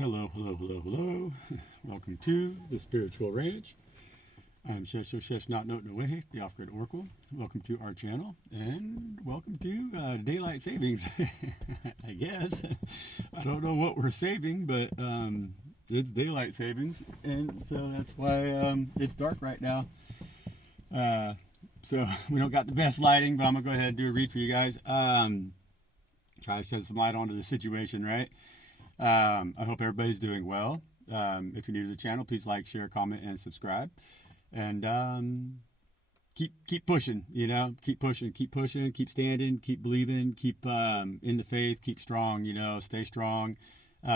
Hello, hello, hello, hello. Welcome to the Spiritual Ranch. I'm Shesh Not Note No Way, the Off-Grid Oracle. Welcome to our channel, and welcome to Daylight Savings. I guess. I don't know what we're saving, but it's Daylight Savings, and so that's why it's dark right now. So we don't got the best lighting, but I'm going to go ahead and do a read for you guys. Try to shed some light onto the situation, right? I hope everybody's doing well. If you're new to the channel, please like, share, comment, and subscribe. And keep pushing, keep pushing, keep standing, keep believing, keep in the faith, keep strong, stay strong,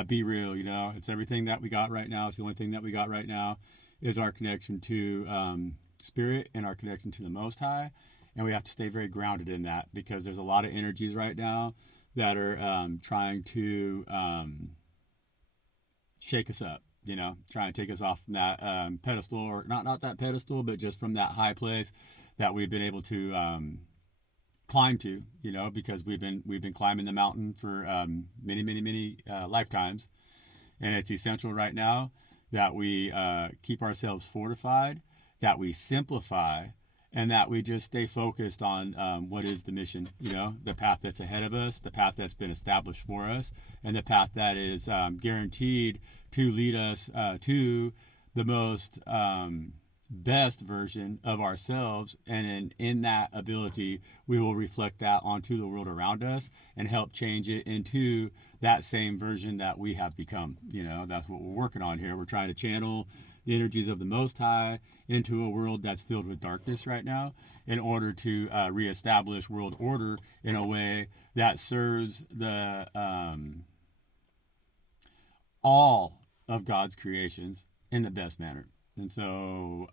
be real, it's everything that we got right now. It's the only thing that we got right now is our connection to spirit and our connection to the Most High. And we have to stay very grounded in that, because there's a lot of energies right now that are trying to shake us up, trying to take us off from that pedestal, or not that pedestal, but just from that high place that we've been able to climb to, because we've been climbing the mountain for many lifetimes. And it's essential right now that we keep ourselves fortified, that we simplify, and that we just stay focused on what is the mission, the path that's ahead of us, the path that's been established for us, and the path that is guaranteed to lead us to the most best version of ourselves. And in that ability, we will reflect that onto the world around us and help change it into that same version that we have become. That's what we're working on here. We're trying to channel the energies of the Most High into a world that's filled with darkness right now, in order to reestablish world order in a way that serves the all of God's creations in the best manner. And so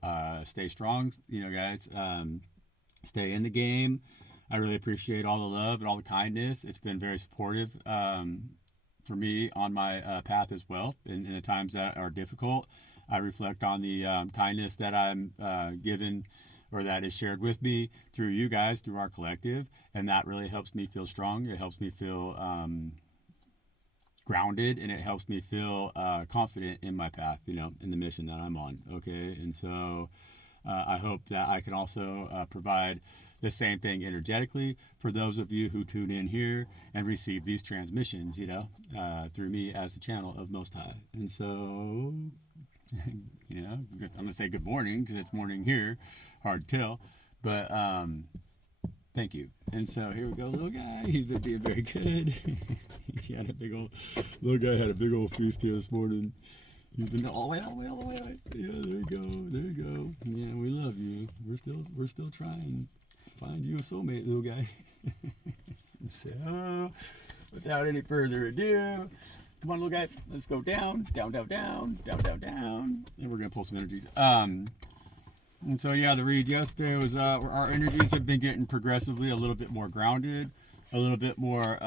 stay strong, guys. Stay in the game. I really appreciate all the love and all the kindness. It's been very supportive for me on my path as well. In the times that are difficult, I reflect on the kindness that I'm given, or that is shared with me through you guys, through our collective. And that really helps me feel strong. It helps me feel grounded, and it helps me feel confident in my path, in the mission that I'm on. Okay. And so I hope that I can also provide the same thing energetically for those of you who tune in here and receive these transmissions, through me as the channel of Most High. And so, I'm going to say good morning, because it's morning here. Hard to tell, but thank you. And so here we go, little guy. He's been being very good. He had a big old, little guy had a big old feast here this morning. He's been all the way. Yeah, there you go. Yeah, we love you. We're still trying to find you a soulmate, little guy. So, without any further ado, come on, little guy. Let's go down. And we're gonna pull some energies. And so, yeah, the read yesterday was our energies have been getting progressively a little bit more grounded, a little bit more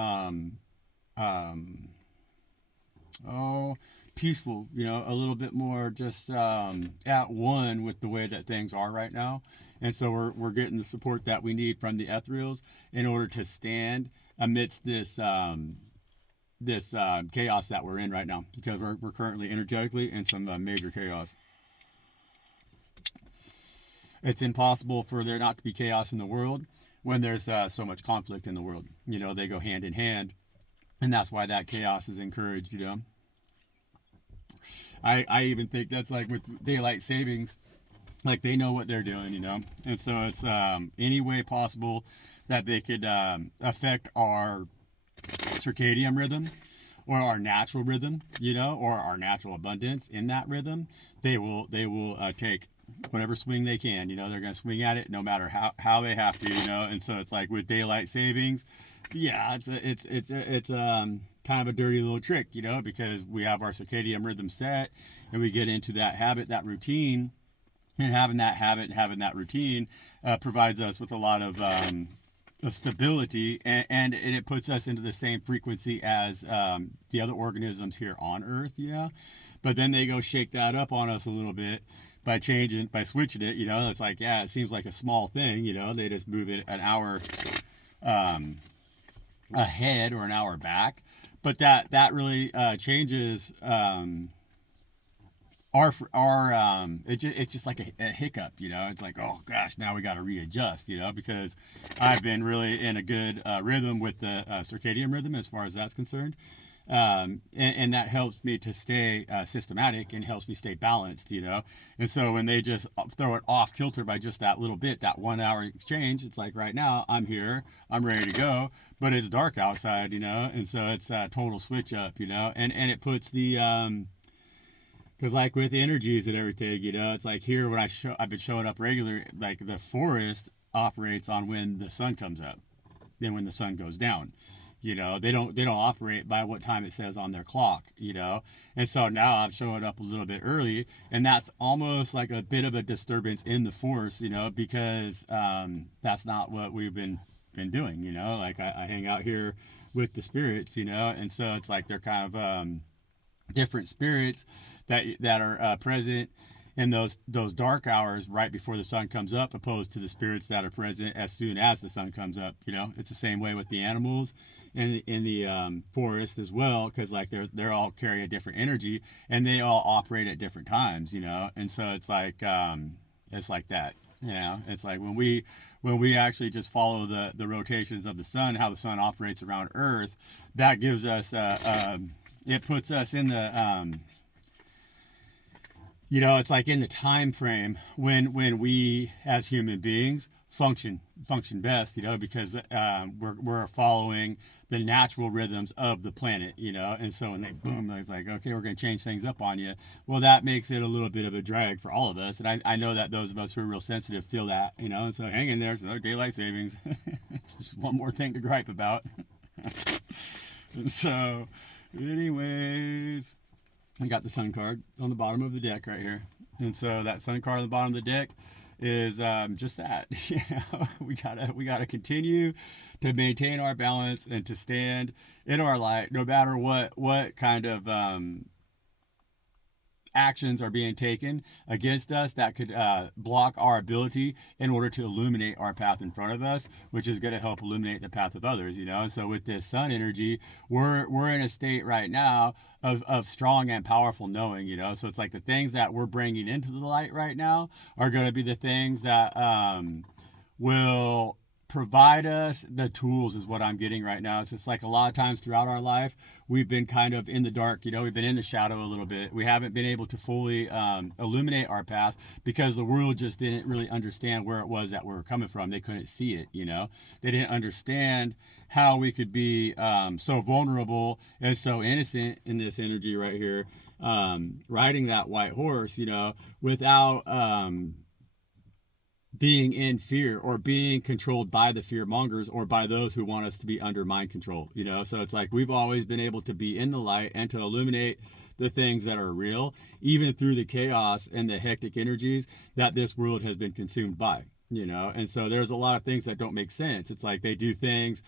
peaceful, a little bit more just at one with the way that things are right now. And so we're getting the support that we need from the ethereals in order to stand amidst this chaos that we're in right now, because we're currently energetically in some major chaos. It's impossible for there not to be chaos in the world when there's so much conflict in the world. They go hand in hand, and that's why that chaos is encouraged. I even think that's like with daylight savings, like they know what they're doing, and so it's any way possible that they could affect our circadian rhythm, or our natural rhythm, or our natural abundance in that rhythm. They will take whatever swing they can, they're going to swing at it no matter how they have to, and so it's like with daylight savings, yeah, it's kind of a dirty little trick, because we have our circadian rhythm set, and we get into that habit, that routine, and having that habit and having that routine provides us with a lot of stability, and it puts us into the same frequency as the other organisms here on Earth, but then they go shake that up on us a little bit by switching it, it's like, yeah, it seems like a small thing, they just move it an hour ahead or an hour back, but that really changes it's just like a hiccup, you know. It's like, oh gosh, now we got to readjust, you know, because I've been really in a good rhythm with the circadian rhythm as far as that's concerned. And that helps me to stay systematic and helps me stay balanced, you know. And so when they just throw it off kilter by just that little bit, that 1 hour exchange, it's like right now I'm here, I'm ready to go, but it's dark outside, you know. And so it's a total switch up, you know. And it puts the because like with energies and everything, you know, it's like here when I've been showing up regular, like the forest operates on when the sun comes up, then when the sun goes down. You know, they don't operate by what time it says on their clock, you know. And so now I'm showing up a little bit early, and that's almost like a bit of a disturbance in the force, you know, because that's not what we've been doing, you know. Like I hang out here with the spirits, you know, and so it's like they're kind of different spirits that are present in those dark hours right before the sun comes up, opposed to the spirits that are present as soon as the sun comes up. You know, it's the same way with the animals in the forest as well, because like they're all carry a different energy and they all operate at different times. You know, and so it's like that. You know, it's like when we actually just follow the rotations of the sun, how the sun operates around Earth, that gives us it puts us in the you know, it's like in the time frame when we as human beings function best, you know, because we're following the natural rhythms of the planet, you know. And so when they boom, it's like, okay, we're going to change things up on you. Well, that makes it a little bit of a drag for all of us, and I know that those of us who are real sensitive feel that, you know. And so hang in there. It's another daylight savings. It's just one more thing to gripe about. And so anyways, I got the sun card on the bottom of the deck right here. And so that sun card on the bottom of the deck is just that. You know, we gotta continue to maintain our balance and to stand in our light, no matter what kind of actions are being taken against us that could block our ability in order to illuminate our path in front of us, which is going to help illuminate the path of others, you know. And so with this sun energy, we're in a state right now of strong and powerful knowing, you know. So it's like the things that we're bringing into the light right now are going to be the things that will provide us the tools, is what I'm getting right now. It's just like a lot of times throughout our life, we've been kind of in the dark, you know, we've been in the shadow a little bit. We haven't been able to fully illuminate our path because the world just didn't really understand where it was that we were coming from. They couldn't see it, you know. They didn't understand how we could be so vulnerable and so innocent in this energy right here, riding that white horse, you know, without being in fear or being controlled by the fear mongers or by those who want us to be under mind control, you know. So it's like we've always been able to be in the light and to illuminate the things that are real, even through the chaos and the hectic energies that this world has been consumed by, you know. And so there's a lot of things that don't make sense. It's like they do things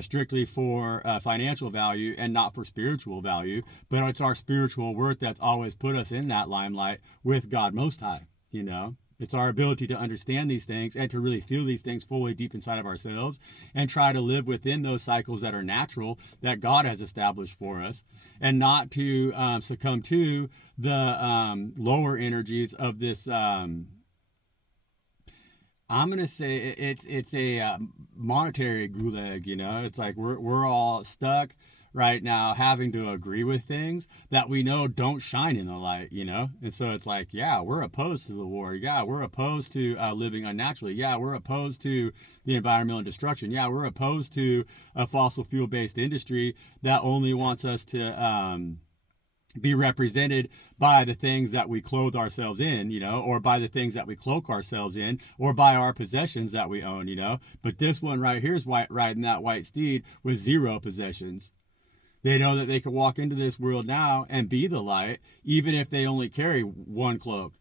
strictly for financial value and not for spiritual value, but it's our spiritual worth that's always put us in that limelight with God Most High, you know. It's our ability to understand these things and to really feel these things fully deep inside of ourselves and try to live within those cycles that are natural that God has established for us, and not to succumb to the lower energies of this. I'm going to say it's a monetary gulag, you know. It's like we're all stuck right now having to agree with things that we know don't shine in the light, you know. And so it's like, yeah, we're opposed to the war, yeah, we're opposed to living unnaturally, yeah, we're opposed to the environmental destruction, yeah, we're opposed to a fossil fuel based industry that only wants us to be represented by the things that we clothe ourselves in, you know, or by the things that we cloak ourselves in, or by our possessions that we own, you know. But this one right here is riding that white steed with zero possessions. They know that they can walk into this world now and be the light, even if they only carry one cloak,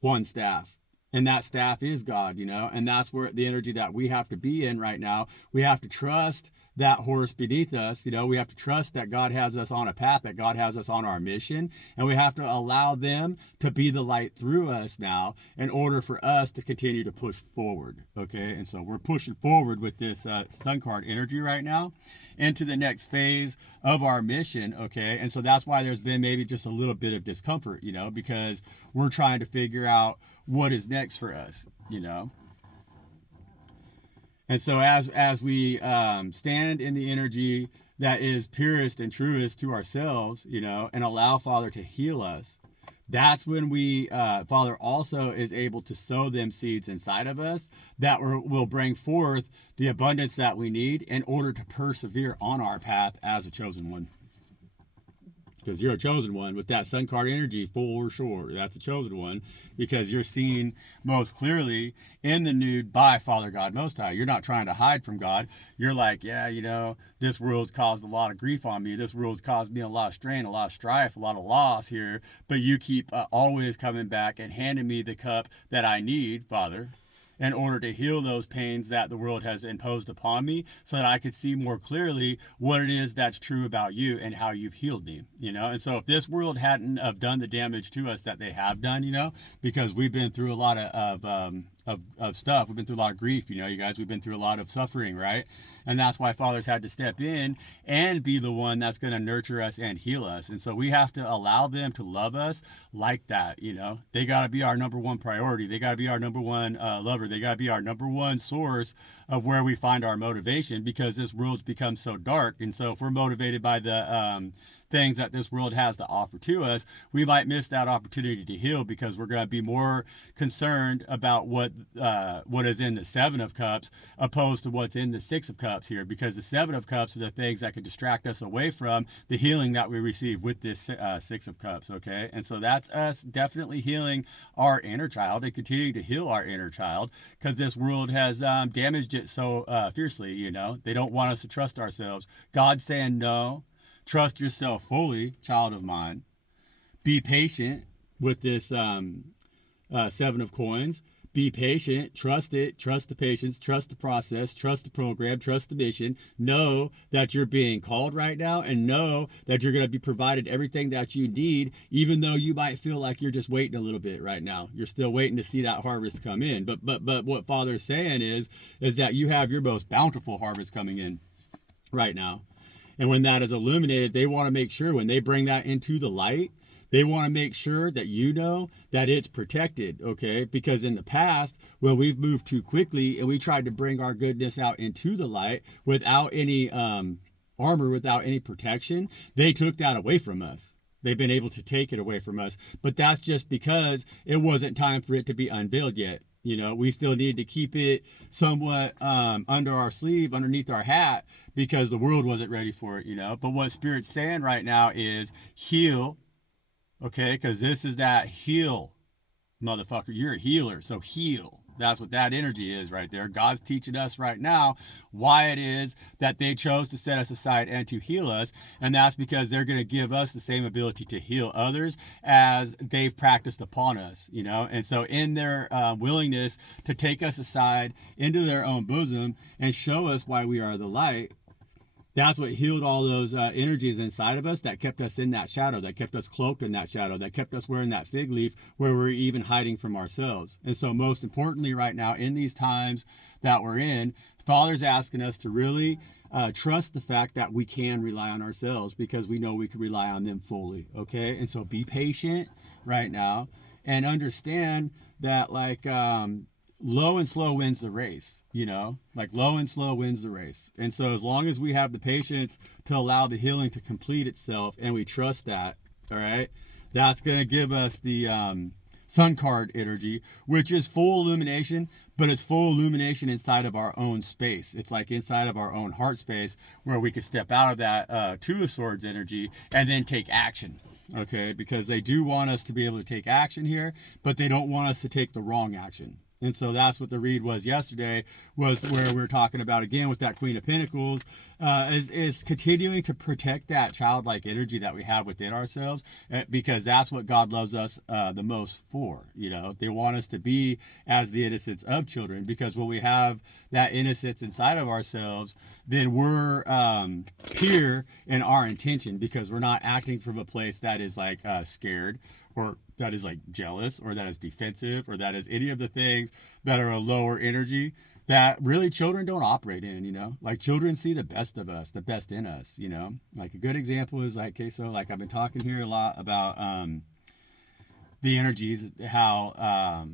one staff. And that staff is God, you know, and that's where the energy that we have to be in right now. We have to trust that horse beneath us. You know, we have to trust that God has us on a path, that God has us on our mission, and we have to allow them to be the light through us now in order for us to continue to push forward. Okay, and so we're pushing forward with this sun card energy right now into the next phase of our mission. Okay, and so that's why there's been maybe just a little bit of discomfort, you know, because we're trying to figure out what is next for us, you know. And so as we stand in the energy that is purest and truest to ourselves, you know, and allow Father to heal us, that's when we Father also is able to sow them seeds inside of us that will bring forth the abundance that we need in order to persevere on our path as a chosen one. Because you're a chosen one with that sun card energy, for sure. That's a chosen one because you're seen most clearly in the nude by Father God Most High. You're not trying to hide from God. You're like, yeah, you know, this world's caused a lot of grief on me. This world's caused me a lot of strain, a lot of strife, a lot of loss here. But you keep always coming back and handing me the cup that I need, Father, in order to heal those pains that the world has imposed upon me so that I could see more clearly what it is that's true about you and how you've healed me, you know? And so if this world hadn't have done the damage to us that they have done, you know, because we've been through a lot of stuff. We've been through a lot of grief, you know, you guys, we've been through a lot of suffering, right? And that's why Father's had to step in and be the one that's going to nurture us and heal us. And so we have to allow them to love us like that, you know? They got to be our number one priority. They got to be our number one lover. They got to be our number one source of where we find our motivation, because this world's become so dark. And so if we're motivated by the things that this world has to offer to us, we might miss that opportunity to heal because we're going to be more concerned about what is in the Seven of Cups opposed to what's in the Six of Cups here, because the Seven of Cups are the things that can distract us away from the healing that we receive with this Six of Cups. Okay, and so that's us definitely healing our inner child and continuing to heal our inner child, because this world has damaged it so fiercely. You know, they don't want us to trust ourselves. God's saying no. Trust yourself fully, child of mine. Be patient with this Seven of Coins. Be patient. Trust it. Trust the patience. Trust the process. Trust the program. Trust the mission. Know that you're being called right now, and know that you're going to be provided everything that you need, even though you might feel like you're just waiting a little bit right now. You're still waiting to see that harvest come in. But what Father's saying is that you have your most bountiful harvest coming in right now. And when that is illuminated, they want to make sure when they bring that into the light, they want to make sure that you know that it's protected, okay? Because in the past, when we've moved too quickly and we tried to bring our goodness out into the light without any armor, without any protection, they took that away from us. They've been able to take it away from us. But that's just because it wasn't time for it to be unveiled yet. You know, we still need to keep it somewhat under our sleeve, underneath our hat, because the world wasn't ready for it, you know. But what Spirit's saying right now is heal, okay? Because this is that heal, motherfucker. You're a healer, so heal. That's what that energy is right there. God's teaching us right now why it is that they chose to set us aside and to heal us. And that's because they're going to give us the same ability to heal others as they've practiced upon us, you know. And so in their willingness to take us aside into their own bosom and show us why we are the light, that's what healed all those energies inside of us that kept us in that shadow, that kept us cloaked in that shadow, that kept us wearing that fig leaf where we're even hiding from ourselves. And so most importantly right now, in these times that we're in, Father's asking us to really trust the fact that we can rely on ourselves, because we know we can rely on them fully, okay? And so be patient right now and understand that, like, low and slow wins the race, you know, like low and slow wins the race. And so as long as we have the patience to allow the healing to complete itself and we trust that, all right, that's going to give us the sun card energy, which is full illumination, but it's full illumination inside of our own space. It's like inside of our own heart space where we can step out of that Two of Swords energy and then take action. Okay, because they do want us to be able to take action here, but they don't want us to take the wrong action. And so that's what the read was yesterday, was where we were talking about again with that Queen of Pentacles, is continuing to protect that childlike energy that we have within ourselves, because that's what God loves us the most for. They want us to be as the innocence of children, because when we have that innocence inside of ourselves, then we're pure in our intention, because we're not acting from a place that is like scared, or that is like jealous, or that is defensive, or that is any of the things that are a lower energy that really children don't operate in. Like children see the best of us, the best in us. Like a good example is like, okay, so like I've been talking here a lot about the energies, how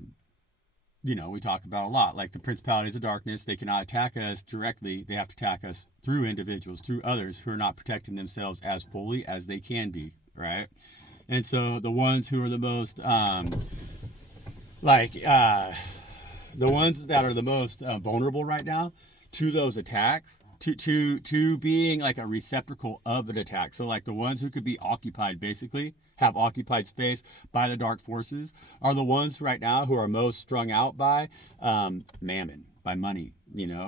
we talk about a lot, like the principalities of darkness. They cannot attack us directly. They have to attack us through individuals, through others who are not protecting themselves as fully as they can be, right? And so the ones who are the most, the ones that are the most vulnerable right now to those attacks, to being like a receptacle of an attack. So like the ones who could be occupied, basically have occupied space by the dark forces, are the ones right now who are most strung out by mammon, by money,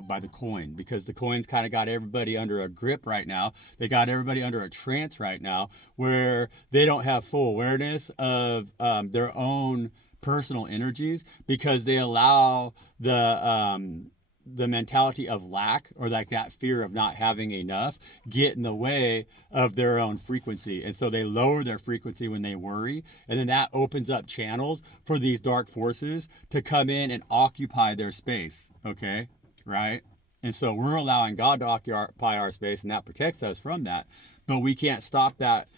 by the coin, because the coin's kind of got everybody under a grip right now. They got everybody under a trance right now, where they don't have full awareness of their own personal energies, because they allow the mentality of lack, or like that fear of not having enough, get in the way of their own frequency. And so they lower their frequency when they worry. And then that opens up channels for these dark forces to come in and occupy their space. Okay. Right. And so we're allowing God to occupy our space, and that protects us from that. But we can't stop that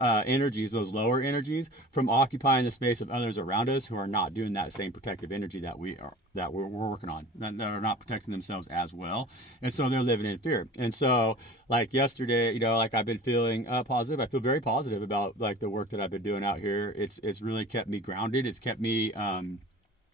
energies, those lower energies, from occupying the space of others around us who are not doing that same protective energy that we're working on, that are not protecting themselves as well. And so they're living in fear. And so like yesterday, like I've been feeling positive. I feel very positive about like the work that I've been doing out here. It's really kept me grounded. It's kept me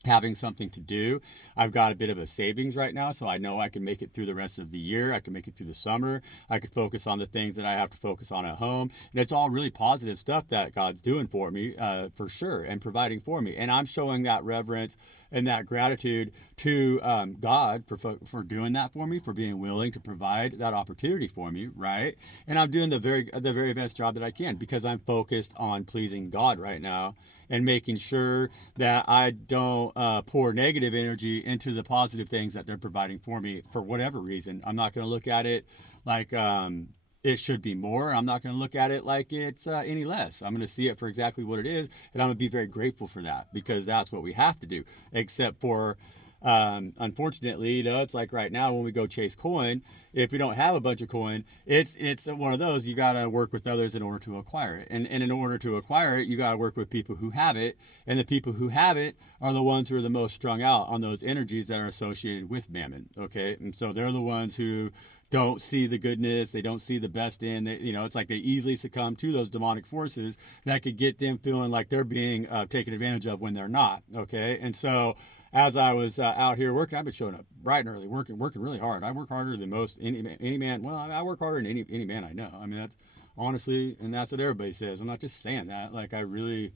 having something to do. I've got a bit of a savings right now, so I know I can make it through the rest of the year. I can make it through the summer. I could focus on the things that I have to focus on at home. And it's all really positive stuff that God's doing for me, for sure, and providing for me. And I'm showing that reverence and that gratitude to God for doing that for me, for being willing to provide that opportunity for me, right? And I'm doing the very best job that I can, because I'm focused on pleasing God right now, and making sure that I don't pour negative energy into the positive things that they're providing for me for whatever reason. I'm not going to look at it like it should be more. I'm not going to look at it like it's any less. I'm going to see it for exactly what it is, and I'm going to be very grateful for that, because that's what we have to do. Except for unfortunately, it's like right now when we go chase coin, if we don't have a bunch of coin, it's one of those, you got to work with others in order to acquire it. And in order to acquire it, you got to work with people who have it. And the people who have it are the ones who are the most strung out on those energies that are associated with mammon. Okay. And so they're the ones who don't see the goodness. They don't see the best in it. It's like they easily succumb to those demonic forces that could get them feeling like they're being taken advantage of when they're not. Okay. And so as I was out here working, I've been showing up bright and early, working really hard. I work harder than most any man. Well, I work harder than any man I know. I mean, that's honestly, and that's what everybody says. I'm not just saying that. Like I really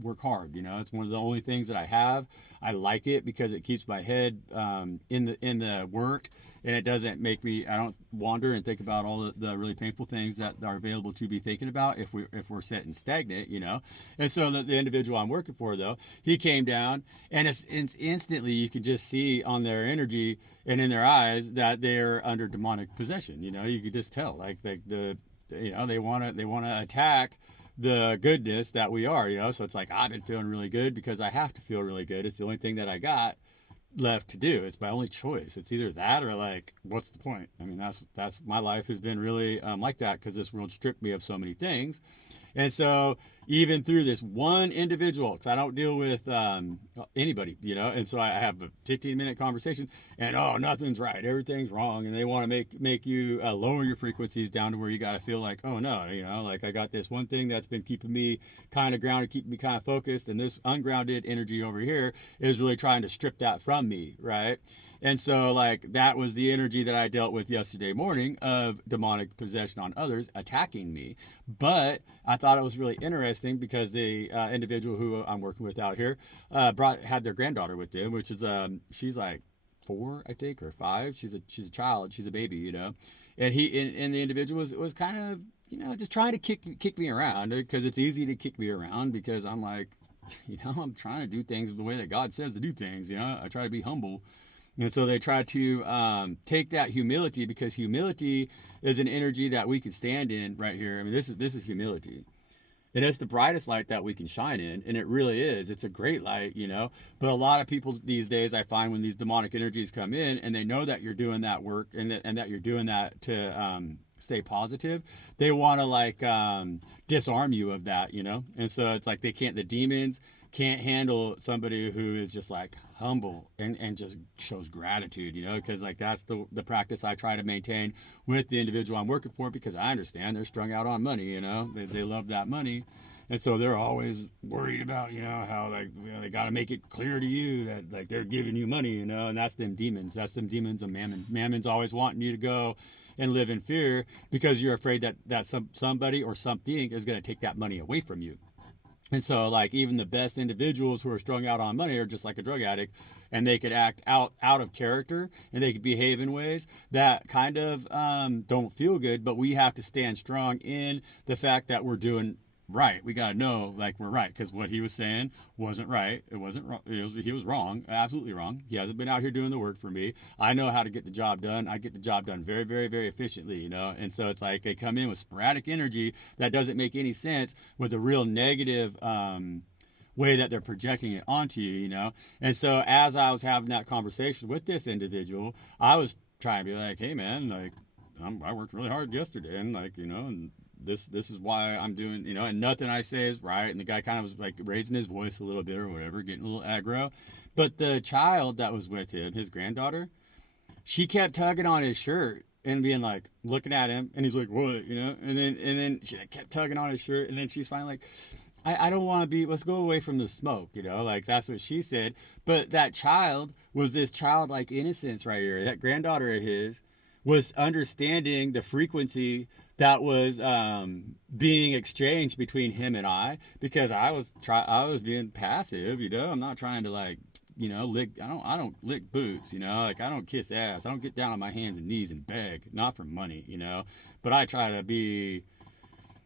work hard. It's one of the only things that I have. I like it because it keeps my head in the work, and it doesn't make me, I don't wander and think about all the really painful things that are available to be thinking about if we're sitting stagnant, And so the individual I'm working for, though, he came down, and it's instantly you can just see on their energy and in their eyes that they're under demonic possession. You could just tell, like they want to attack the goodness that we are, so it's like, I've been feeling really good because I have to feel really good. It's the only thing that I got left to do. It's my only choice. It's either that or like, what's the point? I mean, that's my life has been really like that, because this world stripped me of so many things. And so even through this one individual, because I don't deal with anybody, and so I have a 15-minute conversation, and nothing's right, everything's wrong, and they want to make you lower your frequencies down to where you got to feel like, oh no, like I got this one thing that's been keeping me kind of grounded, keeping me kind of focused, and this ungrounded energy over here is really trying to strip that from from me, right? And so, like, that was the energy that I dealt with yesterday morning of demonic possession on others attacking me. But I thought it was really interesting because the individual who I'm working with out here had their granddaughter with them, which is she's like 4, I think, or 5. She's a child, she's a baby, you know. And and the individual was kind of, you know, just trying to kick me around, because it's easy to kick me around because I'm like, you know, I'm trying to do things the way that God says to do things. You know, I try to be humble. And so they try to take that humility, because humility is an energy that we can stand in right here. I mean, this is humility. And it's the brightest light that we can shine in. And it really is. It's a great light, you know. But a lot of people these days, I find, when these demonic energies come in and they know that you're doing that work, and that you're doing that to stay positive, they want to like disarm you of that, you know. And so it's like the demons can't handle somebody who is just like humble and just shows gratitude, you know, because like that's the practice I try to maintain with the individual I'm working for, because I understand they're strung out on money, you know, they love that money. And so they're always worried about, you know, how like, you know, they got to make it clear to you that like they're giving you money, you know. And that's them demons of mammon. Mammon's always wanting you to go and live in fear, because you're afraid that somebody or something is going to take that money away from you. And so, like, even the best individuals who are strung out on money are just like a drug addict, and they could act out of character, and they could behave in ways that kind of don't feel good. But we have to stand strong in the fact that we're doing right. We got to know, like, we're right, because what he was saying wasn't right. It wasn't wrong. He was wrong, absolutely wrong. He hasn't been out here doing the work for me. I know how to get the job done. I get the job done very, very, very efficiently, you know. And so it's like they come in with sporadic energy that doesn't make any sense, with a real negative way that they're projecting it onto you, you know. And so as I was having that conversation with this individual, I was trying to be like, hey man, like, I worked really hard yesterday, and like, you know, and this is why I'm doing, you know, and nothing I say is right. And the guy kind of was like raising his voice a little bit or whatever, getting a little aggro. But the child that was with him, his granddaughter, she kept tugging on his shirt and being like, looking at him, and he's like, what, you know. And then she kept tugging on his shirt, and then she's finally like, I don't want to be, let's go away from the smoke, you know, like that's what she said. But that child was this childlike innocence right here. That granddaughter of his was understanding the frequency that was being exchanged between him and I, because I was being passive, you know. I'm not trying to like, you know, I don't lick boots, you know, like I don't kiss ass. I don't get down on my hands and knees and beg, not for money, you know. But I try to be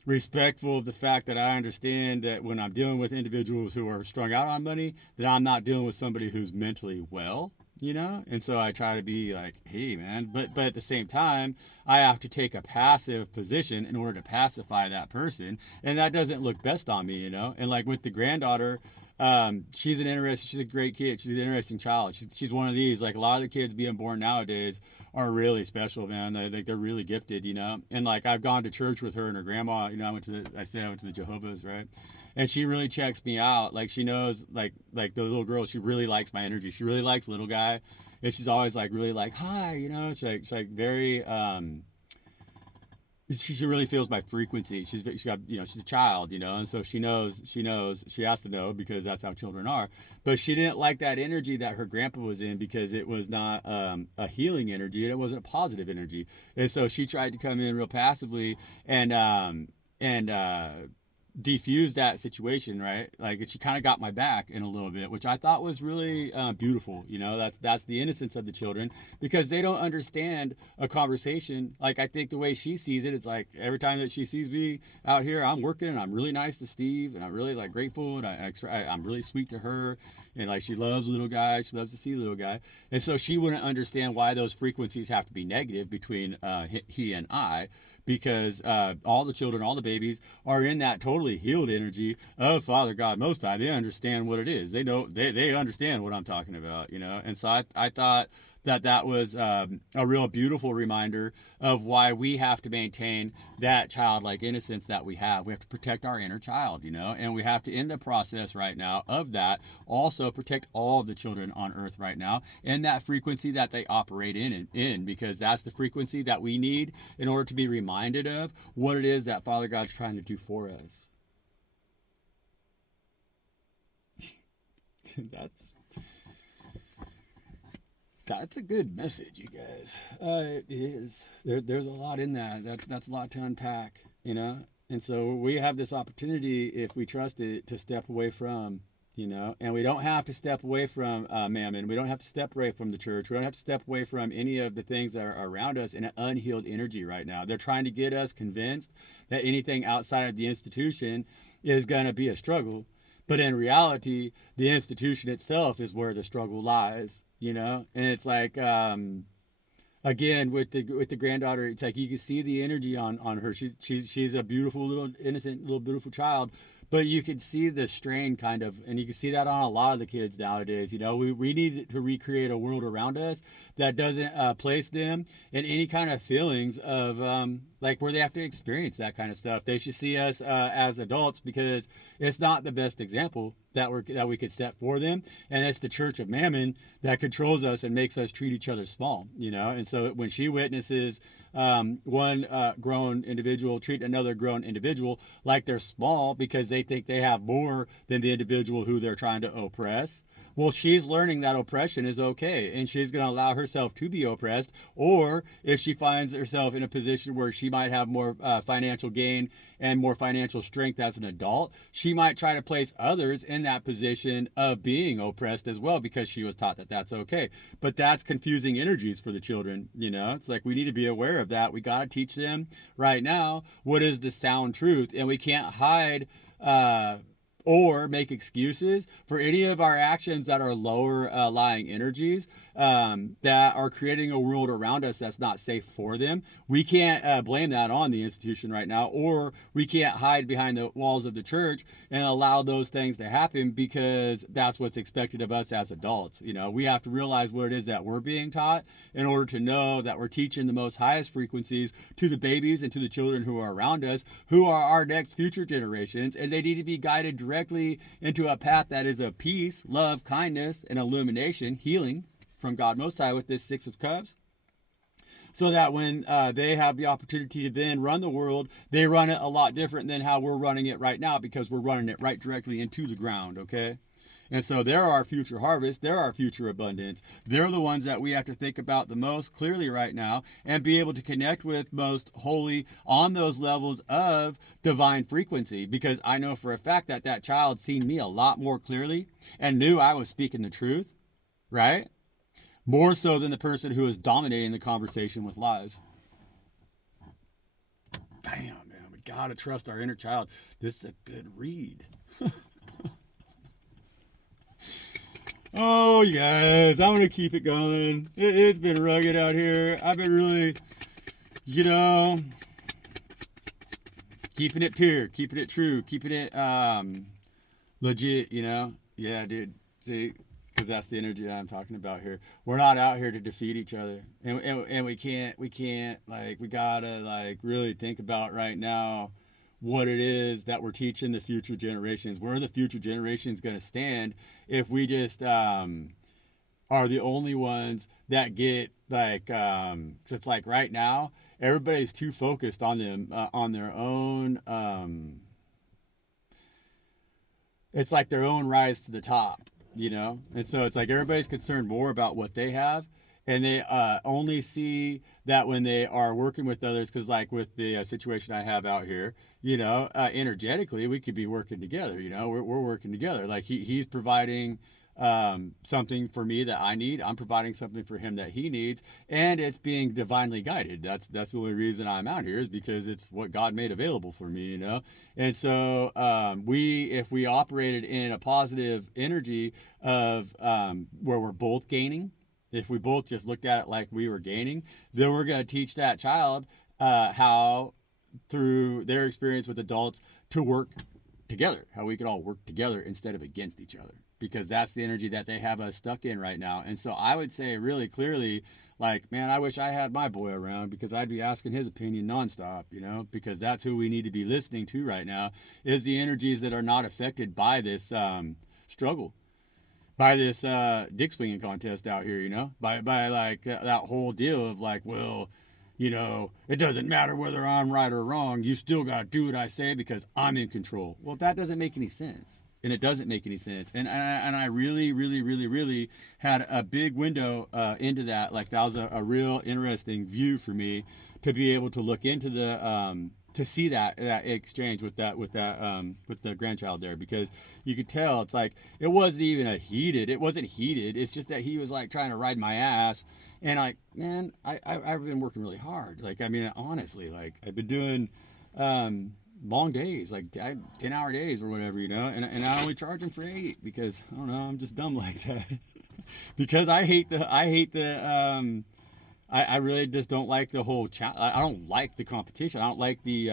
respectful of the fact that I understand that when I'm dealing with individuals who are strung out on money, that I'm not dealing with somebody who's mentally well, you know. And so I try to be like, hey man, but at the same time, I have to take a passive position in order to pacify that person, and that doesn't look best on me, you know. And like with the granddaughter, she's a great kid. She's an interesting child. She's one of these, like a lot of the kids being born nowadays are really special, man. They're really gifted, you know. And like I've gone to church with her and her grandma, you know. I went to the Jehovah's, right? And she really checks me out. Like she knows, like the little girl, she really likes my energy. She really likes little guy, and she's always like really like, hi, you know. She's like very she really feels my frequency. She's got, you know, she's a child, you know, and so she knows, she has to know, because that's how children are. But she didn't like that energy that her grandpa was in, because it was not a healing energy, and it wasn't a positive energy. And so she tried to come in real passively and defuse that situation, right? Like, she kind of got my back in a little bit, which I thought was really beautiful. You know, that's the innocence of the children, because they don't understand a conversation. Like, I think the way she sees it, it's like every time that she sees me out here, I'm working and I'm really nice to Steve, and I'm really like grateful, and I'm really sweet to her, and like she loves little guys, she loves to see little guy. And so she wouldn't understand why those frequencies have to be negative between he and I, because all the children, all the babies are in that totally healed energy of Father God Most High. They understand what it is. They know, they understand what I'm talking about, you know. And so I thought that was a real beautiful reminder of why we have to maintain that childlike innocence that we have. We have to protect our inner child, you know, and we have to, in the process right now of that, also protect all of the children on earth right now in that frequency that they operate in, because that's the frequency that we need in order to be reminded of what it is that Father God's trying to do for us. That's That's a good message, you guys. It is. There's a lot in that. That's a lot to unpack, you know. And so we have this opportunity, if we trust it, to step away from, you know. And we don't have to step away from mammon. We don't have to step away from the church. We don't have to step away from any of the things that are around us in an unhealed energy right now. They're trying to get us convinced that anything outside of the institution is going to be a struggle. But in reality, the institution itself is where the struggle lies, you know? And it's like, again, with the granddaughter, it's like you can see the energy on her. She's a beautiful little innocent little beautiful child, but you can see the strain kind of, and you can see that on a lot of the kids nowadays. You know, we need to recreate a world around us that doesn't place them in any kind of feelings of like where they have to experience that kind of stuff. They should see us as adults, because it's not the best example that we could set for them, and it's the church of mammon that controls us and makes us treat each other small, you know. And so when she witnesses one grown individual treat another grown individual like they're small because they think they have more than the individual who they're trying to oppress, well, she's learning that oppression is okay, and she's going to allow herself to be oppressed. Or if she finds herself in a position where she might have more financial gain and more financial strength as an adult, she might try to place others in that position of being oppressed as well, because she was taught that that's okay. But that's confusing energies for the children, you know. It's like we need to be aware of that. We got to teach them right now what is the sound truth, and we can't hide or make excuses for any of our actions that are lower lying energies that are creating a world around us that's not safe for them. We can't blame that on the institution right now, or we can't hide behind the walls of the church and allow those things to happen, because that's what's expected of us as adults. You know, we have to realize what it is that we're being taught in order to know that we're teaching the most highest frequencies to the babies and to the children who are around us, who are our next future generations, and they need to be guided directly into a path that is of peace, love, kindness, and illumination, healing from God Most High with this Six of Cups, so that when they have the opportunity to then run the world, they run it a lot different than how we're running it right now, because we're running it right directly into the ground, okay? And so they're our future harvest. They're our future abundance. They're the ones that we have to think about the most clearly right now and be able to connect with most wholly on those levels of divine frequency. Because I know for a fact that that child seen me a lot more clearly and knew I was speaking the truth, right? More so than the person who is dominating the conversation with lies. Damn, man, we gotta trust our inner child. This is a good read. Oh, you guys, I'm going to keep it going. It's been rugged out here. I've been really, you know, keeping it pure, keeping it true, keeping it legit, you know. Yeah, dude. See, because that's the energy that I'm talking about here. We're not out here to defeat each other. And we can't, like, we got to, like, really think about right now what it is that we're teaching the future generations. Where are the future generations going to stand if we just are the only ones that get, like, because it's like right now everybody's too focused on them on their own it's like their own rise to the top, you know. And so it's like everybody's concerned more about what they have, and they only see that when they are working with others. Because like with the situation I have out here, you know, energetically we could be working together, you know. We're working together. Like he's providing something for me that I need. I'm providing something for him that he needs, and it's being divinely guided. That's the only reason I'm out here, is because it's what God made available for me, you know. And so if we operated in a positive energy of where we're both gaining, if we both just looked at it like we were gaining, then we're going to teach that child how, through their experience with adults, to work together, how we could all work together instead of against each other, because that's the energy that they have us stuck in right now. And so I would say really clearly, like, man, I wish I had my boy around, because I'd be asking his opinion nonstop, you know, because that's who we need to be listening to right now, is the energies that are not affected by this struggle, by this dick swinging contest out here, you know, by like that whole deal of like, well, it doesn't matter whether I'm right or wrong. You still got to do what I say because I'm in control. Well, that doesn't make any sense. And it doesn't make any sense. And I really, really, really, really had a big window into that. Like that was a real interesting view for me to be able to look into to see that exchange with the grandchild there, because you could tell it's like it wasn't heated. It's just that he was like trying to ride my ass, and like, man, I've been working really hard. Like, I mean, honestly, like I've been doing long days, like 10-hour days or whatever, and I only charge him for 8 because I don't know, I'm just dumb like that. Because I hate the I really just don't like the whole I don't like the competition. I don't like the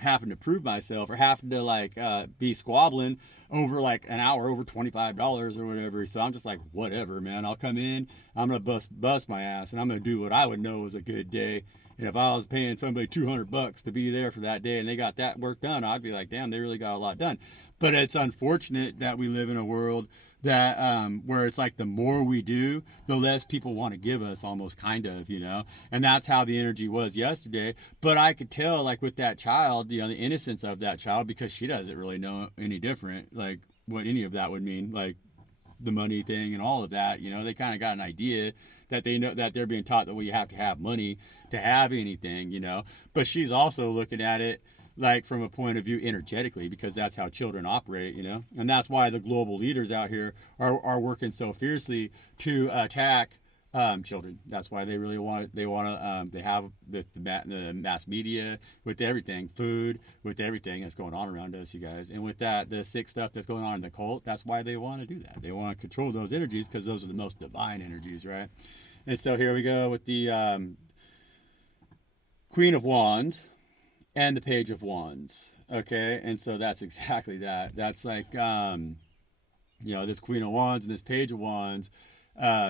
having to prove myself, or having to like be squabbling over like an hour over $25 or whatever. So I'm just like, whatever, man. I'll come in, I'm gonna bust my ass, and I'm gonna do what I would know was a good day. And if I was paying somebody $200 to be there for that day and they got that work done, I'd be like, damn, they really got a lot done. But it's unfortunate that we live in a world that where it's like the more we do, the less people want to give us, almost, kind of, and that's how the energy was yesterday. But I could tell, like with that child, the innocence of that child, because she doesn't really know any different, like what any of that would mean, like the money thing and all of that. They kind of got an idea that they know that they're being taught that, well, you have to have money to have anything, but she's also looking at it like from a point of view energetically, because that's how children operate, and that's why the global leaders out here are working so fiercely to attack children. That's why they really they have the mass media, with everything, food, with everything that's going on around us, you guys. And with that, the sick stuff that's going on in the cult, that's why they want to do that. They want to control those energies, because those are the most divine energies, right? And so here we go with the Queen of Wands and the Page of Wands. Okay, and so that's exactly that. That's like this Queen of Wands and this Page of Wands.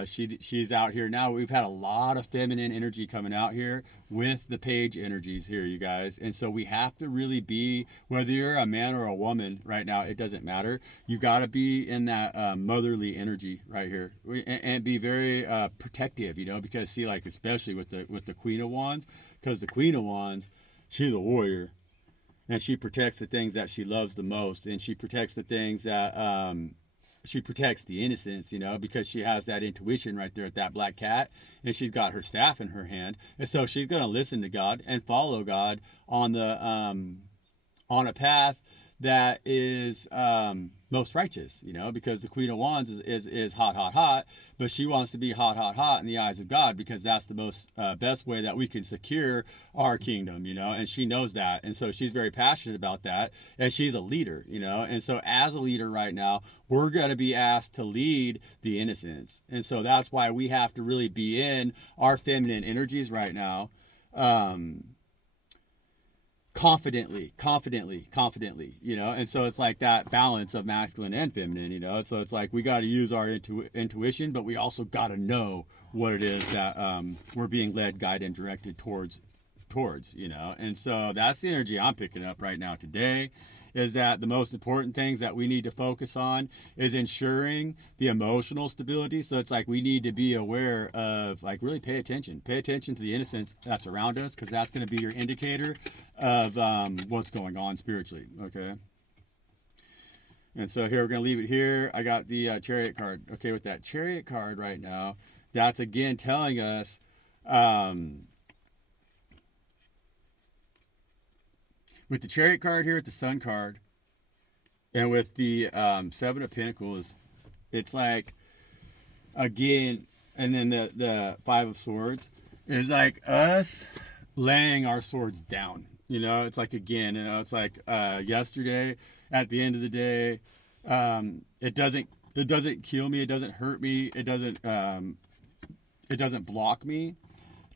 She's out here now. We've had a lot of feminine energy coming out here with the page energies here, you guys. And so we have to really be, whether you're a man or a woman right now, it doesn't matter. You got to be in that motherly energy right here, and be very protective, because see, like especially with the Queen of Wands, because the Queen of Wands, she's a warrior, and she protects the things that she loves the most, and she protects the things that she protects the innocence, because she has that intuition right there at that black cat, and she's got her staff in her hand, and so she's going to listen to God and follow God on the on a path that is most righteous, because the Queen of Wands is hot, but she wants to be hot in the eyes of God, because that's the most best way that we can secure our kingdom, and she knows that. And so she's very passionate about that, and she's a leader, and so as a leader right now, we're going to be asked to lead the innocents. And so that's why we have to really be in our feminine energies right now. Confidently, and so it's like that balance of masculine and feminine, so it's like we got to use our intuition, but we also got to know what it is that we're being led, guided, and directed towards, and so that's the energy I'm picking up right now today, is that the most important things that we need to focus on is ensuring the emotional stability. So it's like we need to be aware of, like, really pay attention to the innocence that's around us, because that's going to be your indicator of what's going on spiritually. Okay. And so here we're going to leave it here. I got the Chariot card. Okay, with that Chariot card right now, that's again telling us with the Chariot card here, with the Sun card, and with the Seven of Pentacles, it's like, again, and then the Five of Swords is like us laying our swords down. It's like, again, it's like yesterday, at the end of the day, it doesn't kill me, it doesn't hurt me, it doesn't block me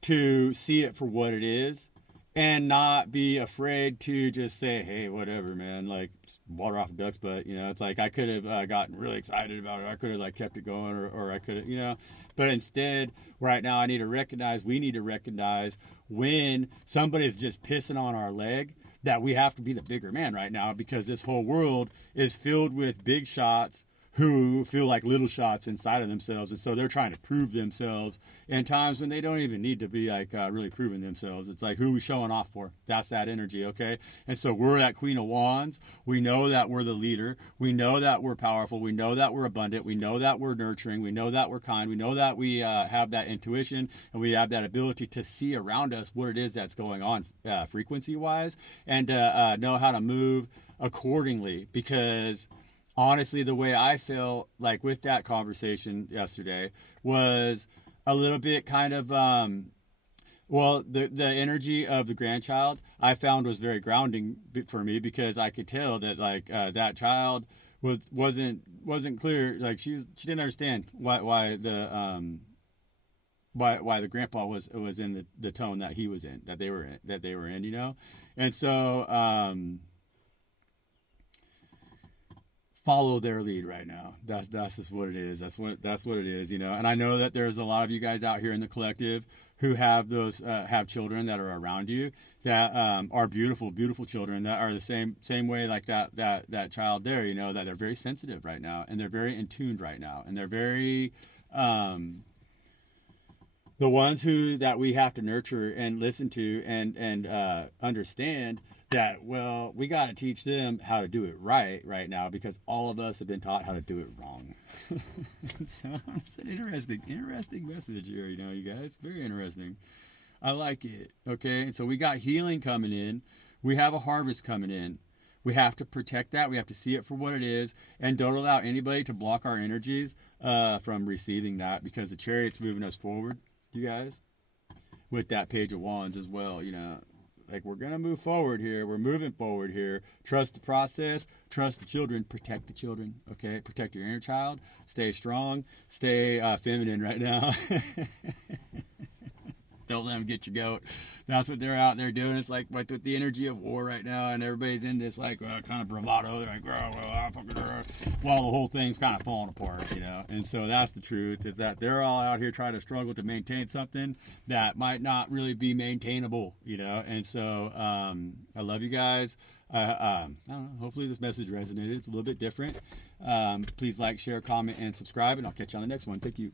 to see it for what it is, and not be afraid to just say, hey, whatever, man, like, water off a duck's butt. It's like I could have gotten really excited about it. I could have like kept it going, or I could have, but instead right now we need to recognize when somebody's just pissing on our leg, that we have to be the bigger man right now, because this whole world is filled with big shots who feel like little shots inside of themselves, and so they're trying to prove themselves in times when they don't even need to be like really proving themselves. It's like, who are we showing off for? That's that energy, okay? And so we're that Queen of Wands. We know that we're the leader. We know that we're powerful. We know that we're abundant. We know that we're nurturing. We know that we're kind. We know that we have that intuition, and we have that ability to see around us what it is that's going on frequency wise, and know how to move accordingly. Because honestly, the way I feel like with that conversation yesterday was a little bit kind of well, the energy of the grandchild I found was very grounding for me, because I could tell that like that child wasn't clear. Like she didn't understand why the grandpa was in the tone that he was in, that they were in, you know. And so follow their lead right now. That's just what it is. That's what it is, you know. And I know that there's a lot of you guys out here in the collective who have those have children that are around you that are beautiful children that are the same way like that child there, you know, that they're very sensitive right now, and they're very in tuned right now, and they're very the ones that we have to nurture and listen to and understand that, well, we got to teach them how to do it right now, because all of us have been taught how to do it wrong. So it's an interesting message here, you know, you guys. Very interesting. I like it. Okay. And so we got healing coming in. We have a harvest coming in. We have to protect that. We have to see it for what it is, and don't allow anybody to block our energies from receiving that, because the Chariot's moving us forward, you guys, with that Page of Wands as well. You know, like, we're going to move forward here. We're moving forward here. Trust the process. Trust the children. Protect the children. Okay. Protect your inner child. Stay strong. Stay feminine right now. Don't let them get your goat. That's what they're out there doing. It's like with the energy of war right now, and everybody's in this like kind of bravado. They're like, while the whole thing's kind of falling apart, you know. And so that's the truth, is that they're all out here trying to struggle to maintain something that might not really be maintainable, you know. And so I love you guys. I don't know. Hopefully this message resonated. It's a little bit different. Please like, share, comment, and subscribe, and I'll catch you on the next one. Thank you.